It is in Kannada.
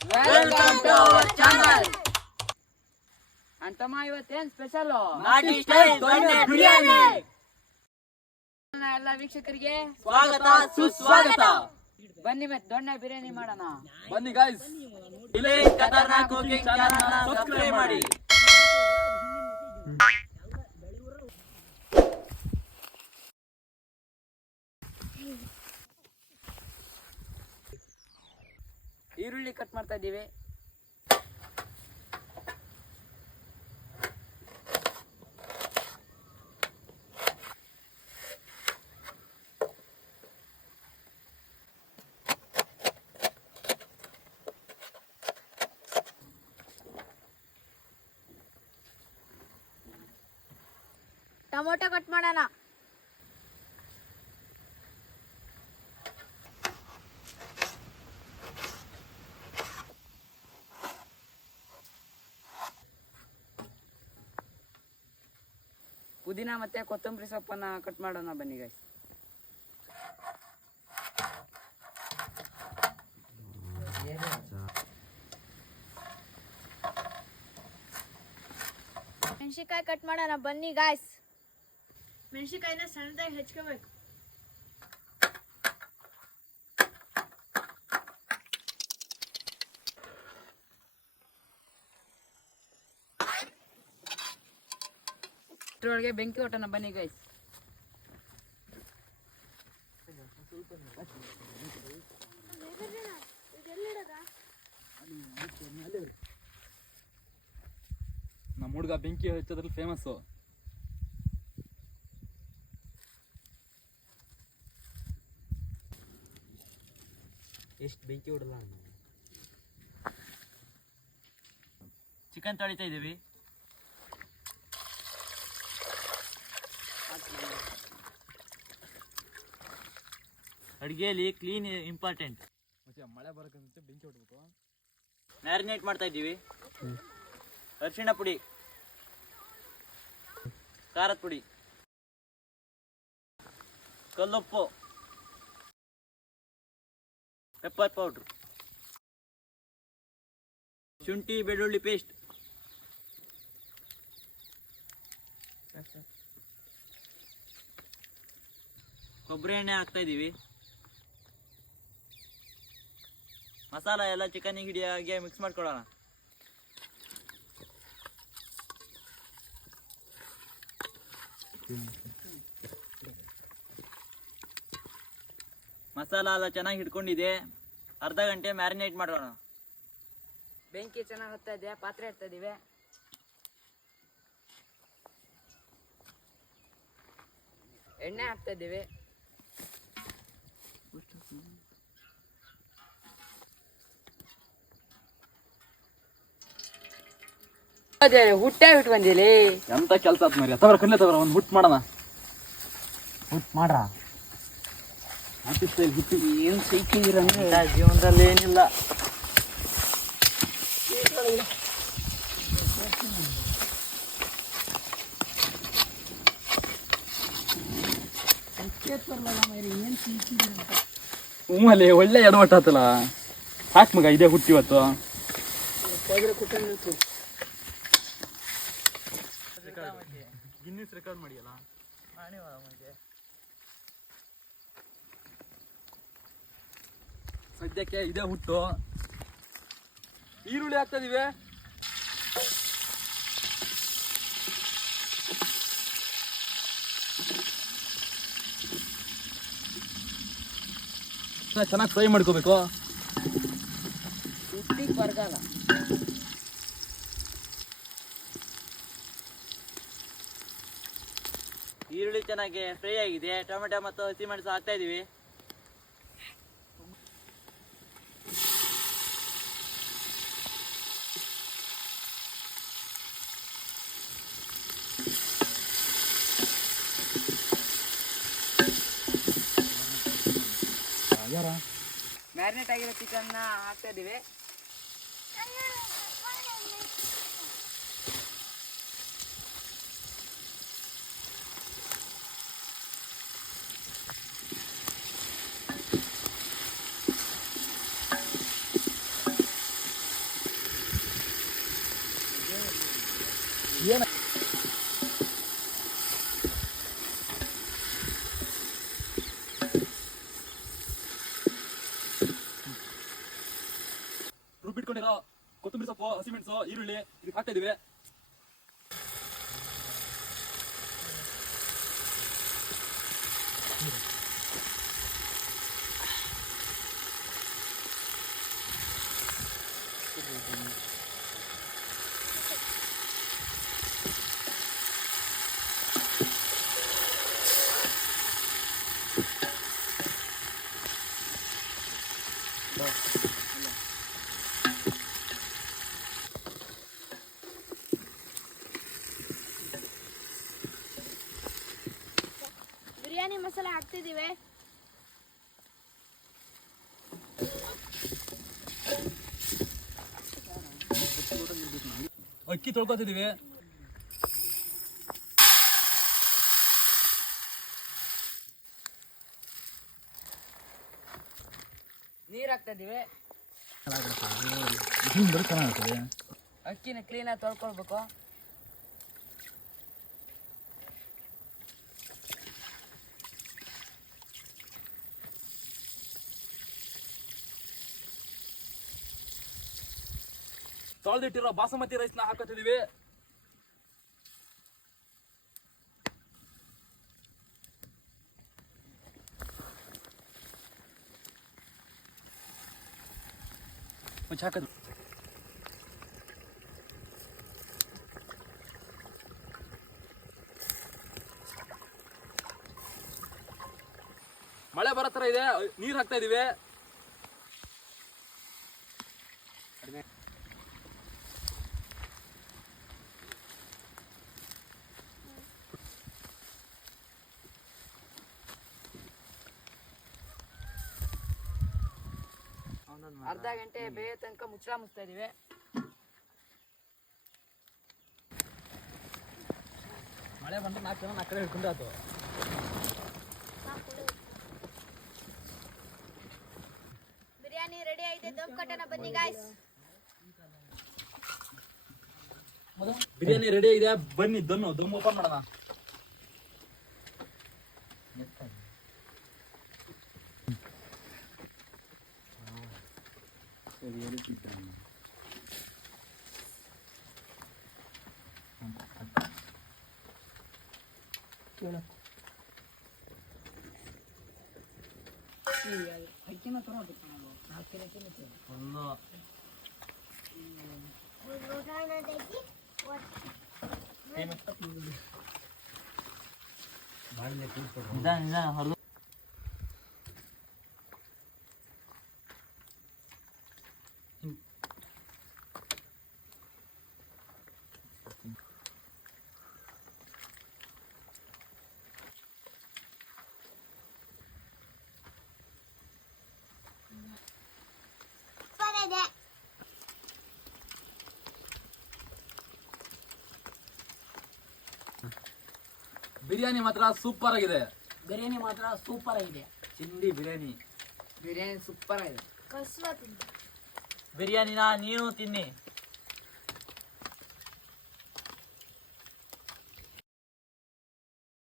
ವೆಲ್ಕಮ್ ಟು ಅವರ್ ಚಾನಲ್ ಅಂತಮ್ಮ ಇವತ್ತೇನ್ ಸ್ಪೆಷಲ್ ನಾಟಿ ಸ್ಟೈಲ್ ದೊಣ್ಣೆ ಬಿರಿಯಾನಿ. ಎಲ್ಲ ವೀಕ್ಷಕರಿಗೆ ಸ್ವಾಗತ ಸುಸ್ವಾಗತ. ಬನ್ನಿ ಮತ್ತೆ ದೊಣ್ಣೆ ಬಿರಿಯಾನಿ ಮಾಡೋಣ. ಬನ್ನಿ ಗಾಯ್ಸ್ ಇಲ್ಲೇ ಖತರ್ನಾಕ್ ಕುಕಿಂಗ್ ಚಾನಲ್ ಸಬ್ಸ್ಕ್ರೈಬ್ ಮಾಡಿ ಈರುಳ್ಳಿ ಕಟ್ ಮಾಡ್ತಾ ಇದ್ದೀವಿ. ಟೊಮೊಟೊ ಕಟ್ ಮಾಡೋಣ. ಪುದೀನ ಮತ್ತೆ ಕೊತ್ತಂಬರಿ ಸೊಪ್ಪನ್ನ ಕಟ್ ಮಾಡೋಣ ಬನ್ನಿ ಗಾಯ್ಸ್ ಮೆಣಸಿನ್ಕಾಯಿ ಕಟ್ ಮಾಡೋಣ ಬನ್ನಿ ಗಾಯ್ಸ್ ಮೆಣಸಿನ್ಕಾಯಿನ ಸಣ್ಣದಾಗಿ ಹೆಚ್ಕೋಬೇಕು. ಇಷ್ಟರೊಳಗೆ ಬೆಂಕಿ ಹೊಟ್ಟಣ ಬನ್ನಿ ಗೈಸ್ ನಮ್ಮ ಹುಡುಗ ಬೆಂಕಿ ಹಚ್ಚೋದ್ರಲ್ಲಿ ಫೇಮಸ್ಸು ಎಷ್ಟು ಬೆಂಕಿ ಹೊಡಲ್ಲ ಚಿಕನ್ ತೊಳಿತಾ ಇದೀವಿ ಅಡುಗೆಯಲ್ಲಿ ಕ್ಲೀನ್ ಇಂಪಾರ್ಟೆಂಟ್ ಮತ್ತೆ ಮಳೆ ಬರೋಕ್ಕಂತ ಬೆಂಕಿ ಹೊಡ್ಬೇಕು. ಮ್ಯಾರಿನೇಟ್ ಮಾಡ್ತಾ ಇದ್ದೀವಿ. ಅರಿಶಿಣ ಪುಡಿ. ಖಾರದ ಪುಡಿ. ಕಲ್ಲುಪ್ಪು. ಪೆಪ್ಪರ್ ಪೌಡ್ರ್ ಶುಂಠಿ ಬೆಳ್ಳುಳ್ಳಿ ಪೇಸ್ಟ್ ಕೊಬ್ಬರಿ ಎಣ್ಣೆ ಹಾಕ್ತಾ ಇದ್ದೀವಿ. ಮಸಾಲ ಎಲ್ಲ ಚಿಕನಿಗೆ ಹಿಡಿಯಾಗೆ ಮಿಕ್ಸ್ ಮಾಡ್ಕೊಳ್ಳೋಣ ಮಸಾಲ ಎಲ್ಲ ಚೆನ್ನಾಗಿ ಹಿಡ್ಕೊಂಡಿದೆ. ಅರ್ಧ ಗಂಟೆ ಮ್ಯಾರಿನೇಟ್ ಮಾಡೋಣ. ಬೆಂಕಿ ಚೆನ್ನಾಗಿ ಹತ್ತಾ ಇದೆ, ಪಾತ್ರೆ ಇಡ್ತಾ ಎಣ್ಣೆ ಹಾಕ್ತಾ ಇದೀವಿ. ಅದೇ ಹುಟ್ಟೆ ಬಿಟ್ಟು ಬಂದಿಲಿ. ಎಂತ ಕೆಲಸ ಆತ್ ಮರಿ ತವರ ಕಣ್ಣೆ ತವರ ಒಂದು ಹುಟ್ಟು ಮಾಡೋಣ. ಹುಟ್ ಮಾಡ್ರ? ನಾಟಿ ಸ್ಟೈಲ್ ಏನು ಸೈಕಿ ಸಿಕ್ಕಿದ್ರಂದ್ರೆ ಜೀವನದಲ್ಲಿ ಏನಿಲ್ಲ. ಹ್ಞೂಲ್ಲಿ ಒಳ್ಳೆ ಎಡವಟ್ಟಲ್ಲ ಹಾಕ್ ಮಗ ಇದೇ ಹುಟ್ಟಿ ಇವತ್ತು. ಗಿನ್ನಿಸ್ ರೆಕಾರ್ಡ್ ಮಾಡಿಯಲ್ಲ? ಸದ್ಯಕ್ಕೆ ಇದೇ ಹುಟ್ಟು. ಈರುಳ್ಳಿ ಹಾಕ್ತಾ ಇದೀವಿ. ಚೆನ್ನಾಗಿ ಫ್ರೈ ಮಾಡ್ಕೋಬೇಕು. ಹುಟ್ಟಿಗೆ ಈರುಳ್ಳಿ ಚೆನ್ನಾಗಿ ಫ್ರೈ ಆಗಿದೆ. ಟೊಮೆಟೊ ಮತ್ತು ಹಸಿಮೆಣಸು ಹಾಕ್ತಾ ಇದ್ದೀವಿ ಮ್ಯಾರಿನೇಟ್ ಆಗಿರೋ ಚಿಕನ್ನ ಹಾಕ್ತಾ ಇದೀವಿ. ಏನ ರುಬ್ಬಿಟ್ಕೊಂಡಿರೋ ಕೊತ್ತಂಬರಿ ಸೊಪ್ಪು ಹಸಿಮೆಣಸು ಈರುಳ್ಳಿ ಇದಕ್ಕೆ ಹಾಕ್ತಾ ಇದೀವಿ. ಬಿರಿಯಾನಿ ಮಸಾಲೆ ಹಾಕ್ತಿದ್ದೀವಿ ಅಕ್ಕಿ ತೊಳ್ಕೊತಿದ್ದೀವಿ ನೀರ್ ಹಾಕ್ತಾ ಇದೀವಿ ಅಕ್ಕಿನ ಕ್ಲೀನಾಗಿ ತೊಳ್ಕೊಳ್ಬೇಕು. ತೊಳೆದಿಟ್ಟಿರೋ ಬಾಸುಮತಿ ರೈಸ್ನ ಹಾಕೋತಿದೀವಿ ಮುಚ್ಚಿ ಹಾಕೋದು. ಮಳೆ ಬರೋ ಥರ ಇದೆ ನೀರು ಹಾಕ್ತಾ ಇದೀವಿ. ಅರ್ಧ ಗಂಟೆ ಬೇಯ ತನಕ ಮುಚ್ಚಳ ಮುಚ್ತಾ ಇದೀವಿ ಮಳೆ ಬಂದ್ರೆ ನಾಲ್ಕು ಜನ ನಾಲ್ಕು ಕಡೆ ಅದು ಬಿರಿಯಾನಿ ರೆಡಿ ಆಗಿದೆ ದಮ್ ಕಟ್ಟಣ ಬನ್ನಿ ಗಾಯ್ಸ್ ಬಿರಿಯಾನಿ ರೆಡಿ ಇದೆ ಬನ್ನಿ ದನ್ನು ದಮ್ ಓಪನ್ ಮಾಡೋಣ. seviyeli filtreleme. Böyle. İyi ya. Hakkına duramadık bana bu. Hakkına duramadık. Allah. Nidan nidan harda. Biryani ಮಾತ್ರ ಸೂಪರ್ ಆಗಿದೆ. ಬಿರಿಯಾನಿ ಮಾತ್ರ ಸೂಪರ್ ಆಗಿದೆ. ಚಿಂದಿ ಬಿರಿಯಾನಿ. ಬಿರಿಯಾನಿ ಸೂಪರ್ ಆಗಿದೆ. ಬಿರಿಯಾನಿನ ನೀನು ತಿನ್ನಿ.